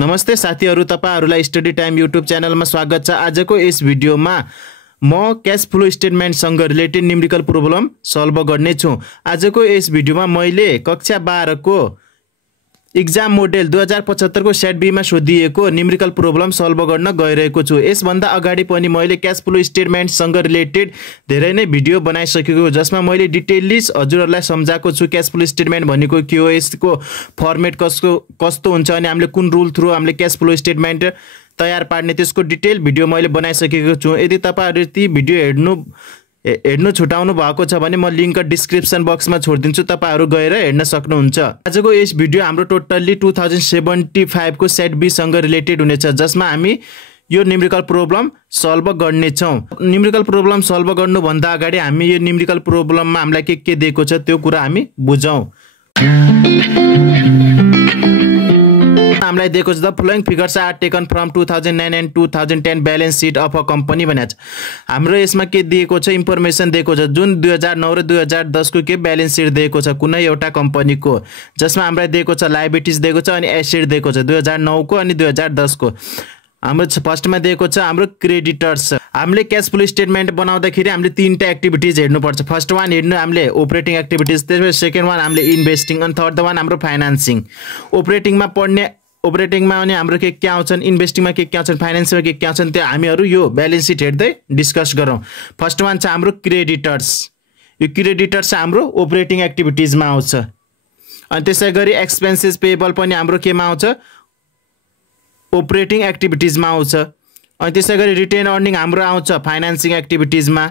नमस्ते साथीहरु, तपाईहरुलाई स्टडी टाइम युट्युब च्यानलमा स्वागत छ। आजको यस भिडियोमा म क्याश फ्लो स्टेटमेन्टसँग रिलेटेड न्यूमेरिकल प्रब्लम सल्भ गर्ने छु। आजको यस भिडियोमा मैले कक्षा 12 को एक्जाम मोडेल 2075 को सेट बी मा सोधिएको न्यूमेरिकल प्रब्लम सल्भ गर्न गइरहेको छु। यसभन्दा अगाडि पनि मैले क्याश फ्लो स्टेटमेन्टसँग रिलेटेड धेरै नै भिडियो बनाइसकेको छु, जसमा मैले डिटेलली हजुरहरुलाई सम्झाएको छु क्याश फ्लो स्टेटमेन्ट भनेको के हो, यसको फर्मेट कस्तो हुन्छ अनि हामीले कुन रुल थ्रु हामीले क्याश फ्लो स्टेटमेन्ट तयार पार्ने त्यसको डिटेल भिडियो मैले बनाइसकेको छु। यदि तपाईहरु ती भिडियो हेर्नु छुटाउनु भएको छ भने म लिंक डिस्क्रिप्सन बक्समा छोडिदिन्छु, तपाईहरु गएर हेर्न सक्नुहुन्छ। आजको यस भिडियो हाम्रो टोटल्ली 2075 को सेट बी सँग रिलेटेड हुनेछ, जसमा हामी यो न्यूमेरिकल प्रब्लम सल्भ गर्ने छौं। न्यूमेरिकल प्रब्लम सल्भ गर्नु भन्दा अगाडि हामी यो न्यूमेरिकल प्रब्लममा हामीलाई के दिएको छ त्यो कुरा हामी बुझौं। हामीलाई दिएको छ the following figures are taken from 2009 and 2010 balance sheet of a company भनेछ। हाम्रो यसमा के दिएको छ, इन्फर्मेसन दिएको छ जुन 2009 र 2010 को के ब्यालेन्स शीट दिएको छ कुनै एउटा कम्पनीको, जसमा हामीलाई दिएको छ लायबिलिटीज दिएको छ अनि एसेट दिएको छ 2009 को अनि 2010 को। हाम्रो फर्स्टमा दिएको छ हाम्रो क्रेडिटर्स। हामीले क्याश फ्लो स्टेटमेन्ट बनाउँदाखेरि हामीले तीनटा एक्टिभिटीज हेर्नु पर्छ। फर्स्ट वान हेर्नु हामीले अपरेटिङ एक्टिभिटीज, त्यसपछि सेकेन्ड वान हामीले इन्भेस्टिङ अनि थर्ड वान हाम्रो फाइनान्सिङ। अपरेटिङमा अनि हाम्रो के आउँछन्, इन्भेस्टिङमा के आउँछन्, फाइनान्समा के आउँछन्, त्यो हामीहरु यो ब्यालेन्स शीट हेर्दै डिस्कस गरौँ। फर्स्ट वान छ हाम्रो क्रेडिटर्स। यो क्रेडिटर्स हाम्रो अपरेटिङ एक्टिभिटीजमा आउँछ। अनि त्यसैगरी एक्सपेन्सेस पेएबल पनि हाम्रो केमा आउँछ, अपरेटिङ एक्टिभिटीजमा आउँछ। अनि त्यसैगरी रिटेन अर्निङ हाम्रो आउँछ फाइनान्सिङ एक्टिभिटीजमा,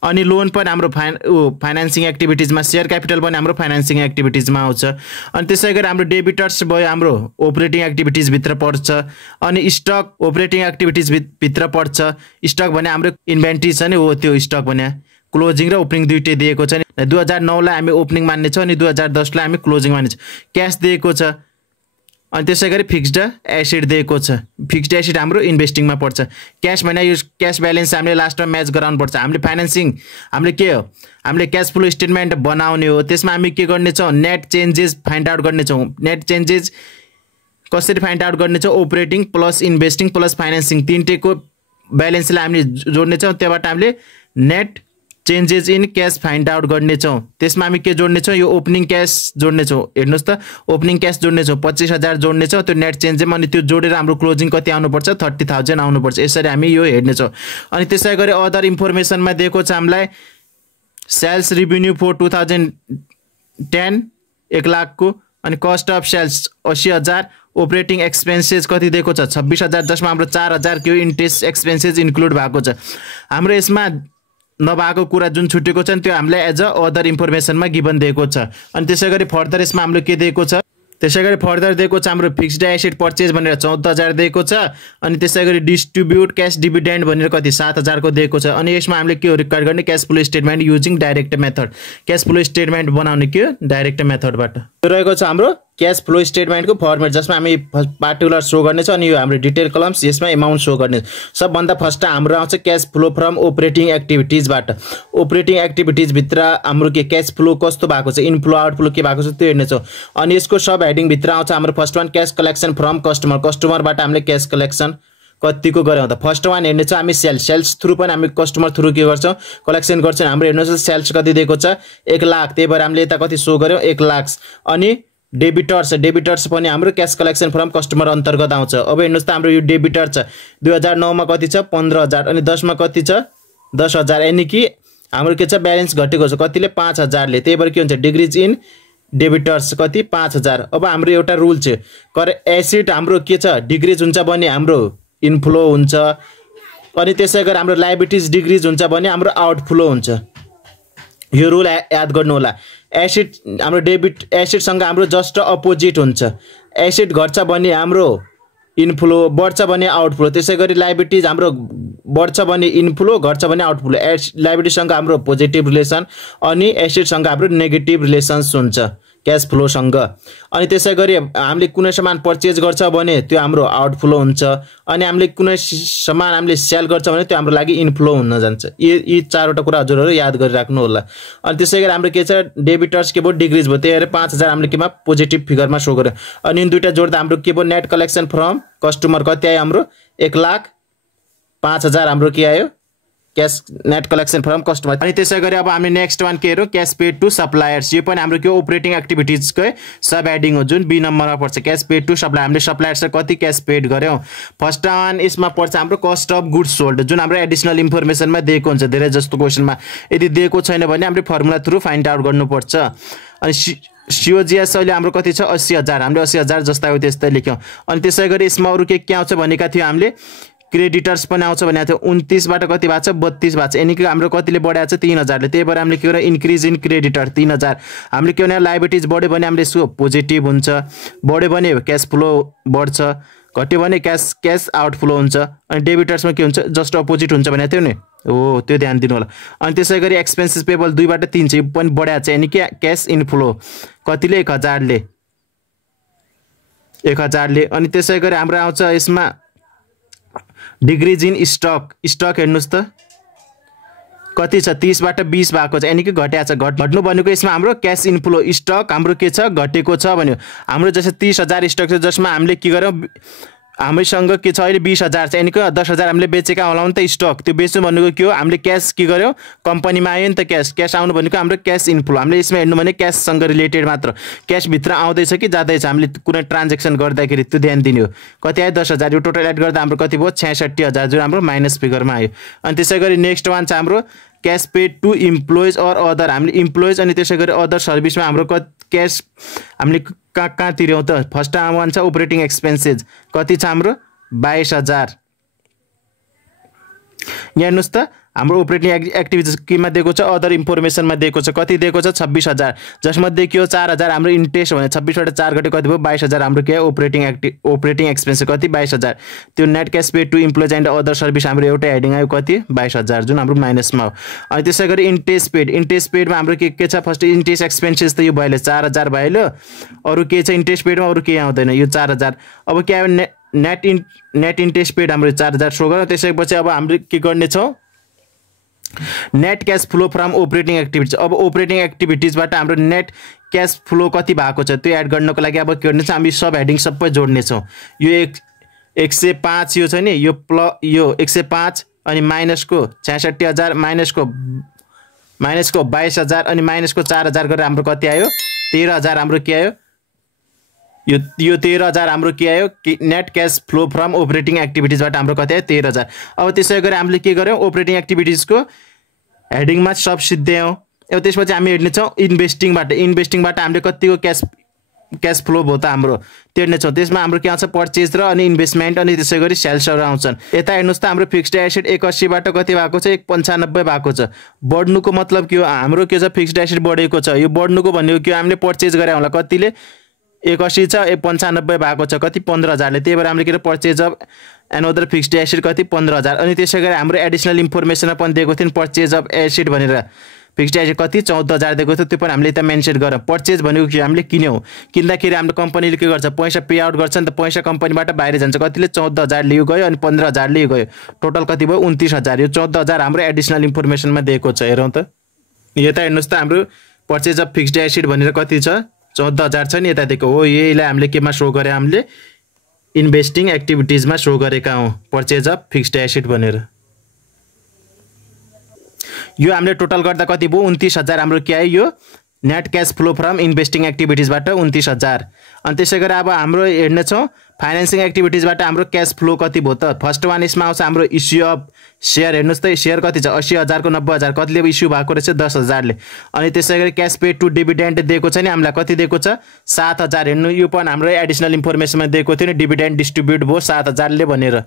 अनि लोन पनि हाम्रो फाइनान्सिङ एक्टिभिटीजमा, शेयर क्यापिटल पनि हाम्रो फाइनान्सिङ एक्टिभिटीजमा आउँछ। अनि त्यसैगरी हाम्रो डेबिटर्स भयो हाम्रो अपरेटिङ एक्टिभिटीज भित्र पर्छ। अनि स्टक अपरेटिङ एक्टिभिटीज भित्र पर्छ। स्टक भने हाम्रो इन्भेन्टरी छ नि, हो त्यो स्टक भने क्लोजिङ र ओपनिङ दुईटै दिएको छ नि। 2009 लाई हामी ओपनिङ मान्ने छौं अनि 2010 लाई हामी क्लोजिङ मान्ने छौं। क्याश दिएको छ। अनि त्यसैगरी फिक्स्ड एसेट दिएको छ। फिक्स्ड एसेट हाम्रो इन्भेस्टिङमा पर्छ। क्याश भने यो क्याश ब्यालेन्स हामीले लास्टमा म्याच गराउनु पर्छ। हामीले फाइनान्सिङ हामीले के हो, हामीले क्याश फ्लो स्टेटमेन्ट बनाउने हो, त्यसमा हामी के गर्ने छौं, नेट चेन्जेस फाइन्ड आउट गर्ने छौं। नेट चेन्जेस कसरी फाइन्ड आउट गर्ने छौं, operating plus investing plus financing तीनटैको ब्यालेन्सलाई हामीले जोड्ने छौं। त्यसबाट हामीले net changes in cash find out गर्ने छौं। त्यसमा हामी के जोड्ने छौं, यो ओपनिङ क्याश जोड्ने छौं। हेर्नुस् त, ओपनिङ क्याश जोड्ने छौं 25,000 जोड्ने छौं त्यो नेट चेन्जमा, अनि त्यो जोडेर हाम्रो क्लोजिङ कति आउनु पर्छ, 30,000 आउनु पर्छ। यसरी हामी यो हेर्ने छौं। अनि त्यसैगरी अदर इन्फर्मेसनमा दिएको छ हामीलाई सेल्स रेभिन्यू फर 2010 1 लाख को, अनि cost of sales 80,000, operating expenses कति दिएको छ 26,000, जसमा हाम्रो 4,000 को इन्ट्रेस्ट एक्सपेन्सेस इन्क्लुड भएको छ। हाम्रो यसमा नभएको कुरा जुन छुटेको छ त्यो हामीलाई एज अ अदर इन्फर्मेसनमा गिभन दिएको छ। अनि त्यसैगरी फर्दर यसमा हाम्रो के दिएको छ, त्यसैगरी फर्दर दिएको छ हाम्रो फिक्स्ड एसेट परचेज भनेर 14,000 दिएको छ। अनि त्यसैगरी डिस्ट्रिब्युट क्याश डिभिडेन्ड भनेर कति 7,000 को दिएको छ। अनि यसमा हामीले के हो रिकर्ड गर्ने, cash flow statement using direct method. Cash flow statement बनाउने के हो डाइरेक्ट मेथडबाट। यो रहेको छ हाम्रो क्याश फ्लो स्टेटमेन्टको फर्मेट, जसमा हामी पार्टिकुलर शो गर्ने छ अनि यो हाम्रो डिटेल कलम्स, यसमा अमाउन्ट शो गर्ने। सबभन्दा फर्स्ट हाम्रो आउँछ क्याश फ्लो फ्रम अपरेटिङ एक्टिभिटीजबाट। अपरेटिङ एक्टिभिटीज भित्र हाम्रो के क्याश फ्लो कस्तो भएको छ, इनफ्लो आउटफ्लो के भएको छ त्यो हेर्ने छौं। अनि यसको सब हेडिङ भित्र आउँछ हाम्रो first one cash collection from customer. कस्टमरबाट हामीले क्याश कलेक्सन कतिको गरे त फर्स्ट वान हेर्ने छ हामी सेल्स थ्रु पनि हामी कस्टमर थ्रु के गर्छौं, कलेक्सन गर्छौं। हाम्रो हेर्नुस् सेल्स कति दिएको छ 1 लाख, त्यही भएर हामीले यता कति शो गर्यौं 1 लाख। अनि डेबिटर्स पनि हाम्रो क्याश कलेक्सन फ्रम कस्टमर अन्तर्गत आउँछ। अब हेर्नुस् त हाम्रो यो डेबिटर छ 2009 मा कति छ 15,000, अनि 10 मा कति छ 10,000, यानी कि हाम्रो के छ ब्यालेन्स घटेको छ कतिले 5,000 ले, त्यही भएर के हुन्छ डिक्रिज इन डेबिटर्स कति 5,000। अब हाम्रो एउटा रुल छ, एसेट हाम्रो के छ डिक्रिज हुन्छ भने हाम्रो इनफ्लो हुन्छ, अनि त्यसैगरी हाम्रो लायबिलिटीज डिक्रिज हुन्छ भने हाम्रो आउटफ्लो हुन्छ। यो रुल याद गर्नु होला। एसेट हाम्रो एसेटसँग हाम्रो जस्ट अपोजिट हुन्छ। एसेट घट्छ भने हाम्रो इनफ्लो, बढ्छ भने आउटफ्लो। त्यसैगरी लायबिलिटीज हाम्रो बढ्छ भने इनफ्लो, घट्छ भने आउटफ्लो। लायबिलिटीसँग हाम्रो पोजिटिभ रिलेसन अनि एसेटसँग हाम्रो नेगेटिभ रिलेसन्स हुन्छ क्याश फ्लोसँग। अनि त्यसैगरी हामीले कुनै सामान परचेज गर्छ भने त्यो हाम्रो आउटफ्लो हुन्छ, अनि हामीले कुनै सामान हामीले सेल गर्छ भने त्यो हाम्रो लागि इनफ्लो हुन जान्छ। यी चारवटा कुरा हजुरहरु याद गरिराख्नु होला। अनि त्यसैगरी हाम्रो के छ डेबिटर्स के भयो डिक्रिज भयो, त्यही भएर 5,000 हामीले केमा पोजिटिभ फिगरमा शो गर्यो। अनि इन दुईटा जोड्दा हाम्रो के भयो नेट कलेक्सन फ्रम कस्टमर कति आयो हाम्रो 1,05,000 हाम्रो के आयो cash net collection from customer. अनि त्यसैगरी अब हामीले नेक्स्ट वान के हेरौँ क्यास पेड टु सप्लायर्स। यो पनि हाम्रो के अपरेटिङ एक्टिभिटिजकै सब हेडिङ हो जुन बी नम्बरमा पर्छ। क्यास पेड टु सप्लायर हामीले सप्लायर्सलाई कति क्यास पेड गर्यौँ। फर्स्ट वान यसमा पर्छ हाम्रो कस्ट अफ गुड्स सोल्ड जुन हाम्रो एडिसनल इन्फर्मेसनमा दिएको हुन्छ धेरै जस्तो क्वेसनमा। यदि दिएको छैन भने हामीले फर्मुला थ्रु फाइन्ड आउट गर्नुपर्छ। अनि सिओजिएस अहिले हाम्रो कति छ 80,000 हामीले 80,000 जस्ता हो त्यस्तै लेख्यौँ। अनि त्यसैगरी यसमा अरू के आउँछ भनेका थियो हामीले क्रेडिटर्स पनि आउँछ भनेको थियो 29 बाट कति भएको छ 32 भएको छ यानी कि हाम्रो कतिले बढाएको छ 3,000 ले। त्यही भएर हामीले के गर्यो इन्क्रिज इन क्रेडिटर 3,000 हामीले के भने लायबिलिटिज बढ्यो भने हामीले यसको पोजिटिभ हुन्छ, बढ्यो भने क्यास फ्लो बढ्छ, घट्यो भने क्यास आउटफ्लो हुन्छ। अनि डेबिटर्समा के हुन्छ जस्ट अपोजिट हुन्छ भनेको थियो नि हो त्यो ध्यान दिनु होला। अनि त्यसैगरी एक्सपेन्सेस पेबल 2 बाट 3 छ यो पनि बढाएको छ यानी कि क्यास इनफ्लो कतिले 1,000 ले 1,000 ले। अनि त्यसैगरी हाम्रो आउँछ यसमा डिक्रिज इन स्टक हेर्नुस् त कति छ 30 बाट 20 भएको छ यानी कि घट्या छ। घट्नु भनेको यसमा हाम्रो क्यास इनफ्लो स्टक हाम्रो के छ घटेको छ भन्यो। हाम्रो जस्तै 30,000 स्टक छ जसमा हामीले के गर्यौँ हामीसँग के छ अहिले 20,000 छ यानी कि 10,000 हामीले बेचेका होला नि त स्टक। त्यो बेच्नु भनेको के हो हामीले क्यास के गर्यौँ कम्पनीमा आयो नि त क्यास आउनु भनेको हाम्रो क्यास इनफ्लो। हामीले यसमा हेर्नु भने क्याससँग रिलेटेड मात्र क्यास भित्र आउँदैछ कि जाँदैछ हामीले कुनै ट्रान्जेक्सन गर्दाखेरि त्यो ध्यान दिने हो। कति आयो 10,000 यो टोटल एड गर्दा हाम्रो कति भयो 66,000 जुन हाम्रो माइनस फिगरमा आयो। अनि त्यसैगरी नेक्स्ट वान छ हाम्रो cash paid to employees or other हामीले इम्प्लोइज अनि त्यसैगरी अदर सर्भिसमा हाम्रो क्यास हामीले कहाँ तिर्यौँ त। फर्स्ट वान छ अपरेटिङ एक्सपेन्सेस कति छ हाम्रो 22,000 यहाँ हेर्नुहोस् त हाम्रो अपरेटिङ एक्टिभिटिज केमा दिएको छ अदर इन्फर्मेसनमा दिएको छ कति दिएको छ 26,000 जसमध्ये के हो 4,000 हाम्रो इन्ट्रेस्ट भने 26 बाट 4 घटे कति भयो 22,000 हाम्रो के अपरेटिङ एक्सपेन्स कति 22,000। त्यो net cash paid to employees and other service हाम्रो एउटा हेडिङ आयो कति 22,000 जुन हाम्रो माइनसमा हो। अनि त्यसैगरी इन्ट्रेस्ट पेडमा हाम्रो के छ फर्स्ट इन्ट्रेस्ट एक्सपेन्सेस त यो भयो 4,000 भयो। अरू के छ इन्ट्रेस्ट पेडमा अरू केही आउँदैन यो 4,000। अब के आयो नेट इन्ट्रेस्ट पेड हाम्रो 4,000 सो गर्यो। त्यसैपछि अब हामीले के गर्ने छौँ net cash flow from operating activities. अब अपरेटिङ एक्टिभिटिजबाट हाम्रो नेट क्यास फ्लो कति भएको छ त्यो एड गर्नको लागि अब के गर्ने छ हामी सब हेडिङ सबै जोड्ने छौँ। यो 105 यो छ नि यो 105 अनि माइनसको 66,000 माइनसको 22,000 अनि माइनसको 4,000 गरेर हाम्रो कति आयो 13,000 हाम्रो के आयो यो 13,000 हाम्रो के आयो net cash flow from operating एक्टिभिटिजबाट हाम्रो कति आयो 13,000। अब त्यसै गरी हामीले के गर्यौँ अपरेटिङ एक्टिभिटिजको हेडिङमा सब सिद्ध्यायौँ। अब त्यसपछि हामी हेर्ने छौँ इन्भेस्टिङबाट हामीले कतिको क्यास फ्लो भयो त हाम्रो त्यो हेर्ने छौँ। त्यसमा हाम्रो के आउँछ पर्चेज र अनि इन्भेस्टमेन्ट अनि त्यसै गरी सेल्सहरू आउँछन्। यता हेर्नुहोस् त हाम्रो फिक्स्ड एसेट 81 बाट कति भएको छ 195 भएको छ। बढ्नुको मतलब के हो हाम्रो के छ फिक्स्ड एसेट बढेको छ। यो बढ्नुको भनेको के हामीले पर्चेज गरे होला कतिले 81 छ 95 भएको छ कति 15,000 ले। त्यही भएर हामीले के पर्चेज अफ एनअदर फिक्स्ड एसेट कति 15,000। अनि त्यसै गरी हाम्रो एडिसनल इन्फर्मेसन पनि दिएको थियो पर्चेज अफ एसेट भनेर फिक्स्ड एसेट कति 14,000 दिएको थियो त्यो पनि हामीले यता मेन्सन गरौँ। पर्चेज भनेको के हामीले किन्यौँ किन्दाखेरि हाम्रो कम्पनीले के गर्छ पैसा पे आउट गर्छ नि त पैसा कम्पनीबाट बाहिर जान्छ कतिले 14,000 लियो गयो अनि 15,000 लियो गयो टोटल कति भयो 29,000। यो 14,000 हाम्रो एडिसनल इन्फर्मेसनमा दिएको छ हेरौँ त। यता हेर्नुहोस् त हाम्रो पर्चेज अफ फिक्स्ड एसेट भनेर कति छ 14,000 छ नि यता दिएको हो। यहीलाई हामीले केमा सो गरे हामीले इन्भेस्टिङ एक्टिभिटिजमा सो गरेका हौँ पर्चेज अफ फिक्स्ड एसेट भनेर। यो हामीले टोटल गर्दा कति भयो 29,000 हाम्रो के आयो यो net cash flow from investing एक्टिभिटिजबाट 29,000। अनि त्यसै गरी अब हाम्रो हेर्ने छौँ फाइनेन्सिङ एक्टिभिटिजबाट हाम्रो क्यास फ्लो कति भयो त। फर्स्ट वान यसमा आउँछ हाम्रो इस्यु अफ सेयर हेर्नुहोस् त सेयर कति छ 80,000 को 90,000 कतिले इस्यु भएको रहेछ 10,000 ले। अनि त्यसै गरी क्यास पेड टु डिभिडेन्ड दिएको छ नि हामीलाई कति दिएको छ 7,000 हेर्नु यो पनि हाम्रो एडिसनल इन्फर्मेसनमा दिएको थियो नि डिभिडेन्ड डिस्ट्रिब्युट भयो 7,000 ले भनेर।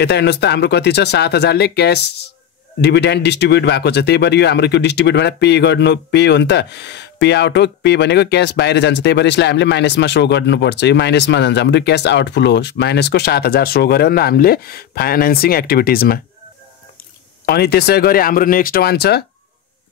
यता हेर्नुहोस् त हाम्रो कति छ 7,000 ले क्यास डिभिडेन्ड डिस्ट्रिब्युट भएको छ। त्यही भएर यो हाम्रो के डिस्ट्रिब्युट भनेर पे हो नि त पे आउट हो पे भनेको क्यास बाहिर जान्छ त्यही भएर यसलाई हामीले माइनसमा सो गर्नुपर्छ। यो माइनसमा जान्छ हाम्रो क्यास आउटफ्लो माइनसको 7,000 सो गर्यो नि हामीले फाइनेन्सिङ एक्टिभिटिजमा। अनि त्यसै गरी हाम्रो नेक्स्ट वान छ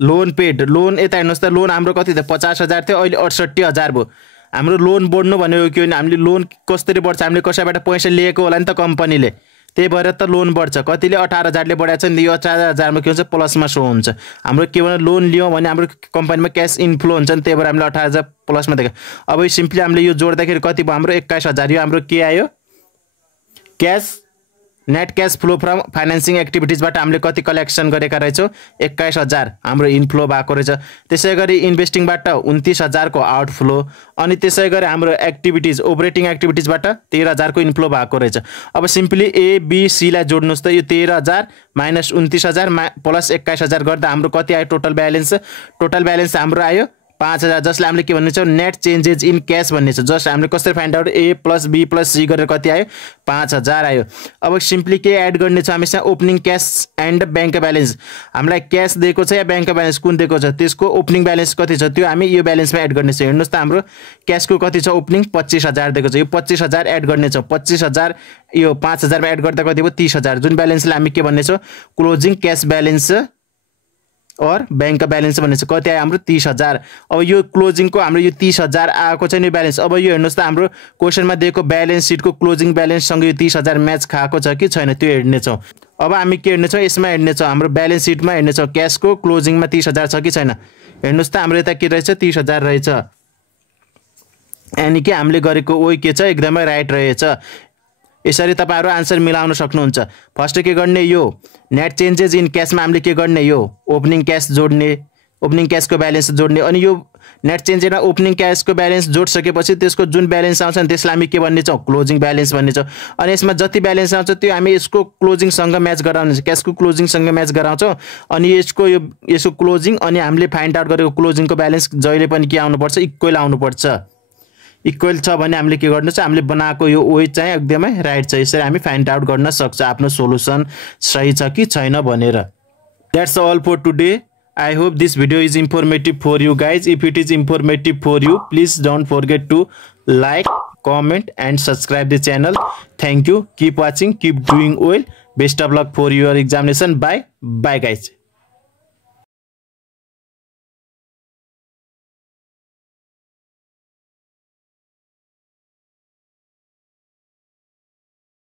लोन पेड। लोन यता हेर्नुहोस् त लोन हाम्रो कति थियो 50,000 थियो अहिले 68,000 भयो। हाम्रो लोन बढ्नु भनेको के हो हामीले लोन कसरी बढ्छ हामीले कसैबाट पैसा लिएको होला नि त कम्पनीले त्यही भएर त लोन बढ्छ कतिले 18,000 ले बढाएको छ नि यो 18,000 मा के हुन्छ प्लसमा सो हुन्छ। हाम्रो के भने लोन लियौँ भने हाम्रो कम्पनीमा क्यास इन्फ्लो हुन्छ नि त्यही भएर हामीले 18,000 प्लसमा देखा। अब यो सिम्पली हामीले यो जोड्दाखेरि कति भयो हाम्रो 21,000 यो हाम्रो के आयो cash net cash flow from financing एक्टिभिटिजबाट हामीले कति कलेक्सन गरेका रहेछौँ 21,000 हाम्रो इनफ्लो भएको रहेछ। त्यसै गरी इन्भेस्टिङबाट 29,000 को आउटफ्लो अनि त्यसै गरी हाम्रो एक्टिभिटिज अपरेटिङ एक्टिभिटिजबाट 13,000 को इनफ्लो भएको रहेछ। अब सिम्पली ए बी सी लाई जोड्नुस् त यो 13,000 माइनस 29,000 प्लस 21,000 गर्दा हाम्रो कति आयो टोटल ब्यालेन्स हाम्रो आयो 5,000 जसले हामीले के भन्ने छ नेट चेन्जेस इन क्यास भन्ने छ। जस्ट हामीले कसरी find out A plus B plus C गरेर कति आयो 5,000 आयो। अब सिम्पली के एड गर्ने छ हामीसँग opening cash and bank balance. हामीलाई क्यास दिएको छ या ब्याङ्क ब्यालेन्स कुन दिएको छ त्यसको ओपनिङ ब्यालेन्स कति छ त्यो हामी यो ब्यालेन्समा एड गर्ने छ। हेर्नुस् त हाम्रो क्यासको कति छ ओपनिङ 25,000 दिएको छ। यो 25,000 एड गर्ने छ 25,000 यो 5,000 मा एड गर्दा कति भयो 30,000 जुन ब्यालेन्सलाई हामी के भन्ने छ क्लोजिङ क्यास ब्यालेन्स और बैंक ब्यालेन्स भन्ने छ कति आयो हाम्रो 30,000। अब यो क्लोजिङको हाम्रो यो 30,000 आएको छ नि ब्यालेन्स। अब यो हेर्नुस् त हाम्रो क्वेशनमा दिएको ब्यालेन्स सिटको क्लोजिङ ब्यालेन्ससँग यो 30,000 म्याच खाएको छ कि छैन त्यो हेर्ने छौँ। अब हामी के हेर्ने छौँ यसमा हेर्ने छौँ हाम्रो ब्यालेन्स सिटमा हेर्ने छौँ क्यासको क्लोजिङमा 30,000 छ कि छैन। हेर्नुस् त हाम्रो यता के रहेछ 30,000 रहेछ। यानी कि हामीले गरेको ओइ के छ एकदमै राइट रहेछ। यसरी तपाईहरु आन्सर मिलाउन सक्नुहुन्छ। फर्स्ट के गर्ने यो नेट चेन्जेस इन क्याशमा हामीले के गर्ने यो ओपनिङ क्याश जोड्ने ओपनिङ क्याशको ब्यालेन्स जोड्ने अनि यो नेट चेन्जेसमा ओपनिङ क्याशको ब्यालेन्स जोड्सकेपछि त्यसको जुन ब्यालेन्स आउँछ नि त्यसलाई हामी के भन्ने छौं क्लोजिङ ब्यालेन्स भन्ने छौं। अनि यसमा जति ब्यालेन्स आउँछ त्यो हामी यसको क्लोजिङ सँग म्याच गराउने छ क्याशको क्लोजिङ सँग म्याच गराउँछौं। अनि यसको क्लोजिङ अनि हामीले फाइन्ड आउट गरेको क्लोजिङको ब्यालेन्स जहिले पनि के आउनु पर्छ इक्वल आउनु पर्छ। इक्वल छ भने हामीले के गर्नु छ हामीले बनाएको यो ओइ चाहिँ एकदमै राइट छ। यसरी हामी फाइन्ड आउट गर्न सक्छ आफ्नो सोलुसन सही छ कि छैन भनेर। That's all for today. I hope this video is informative for you guys. If it is informative for you, please don't forget to like, comment and subscribe the channel. Thank you. Keep watching, keep doing well. Best of luck for your examination. Bye guys.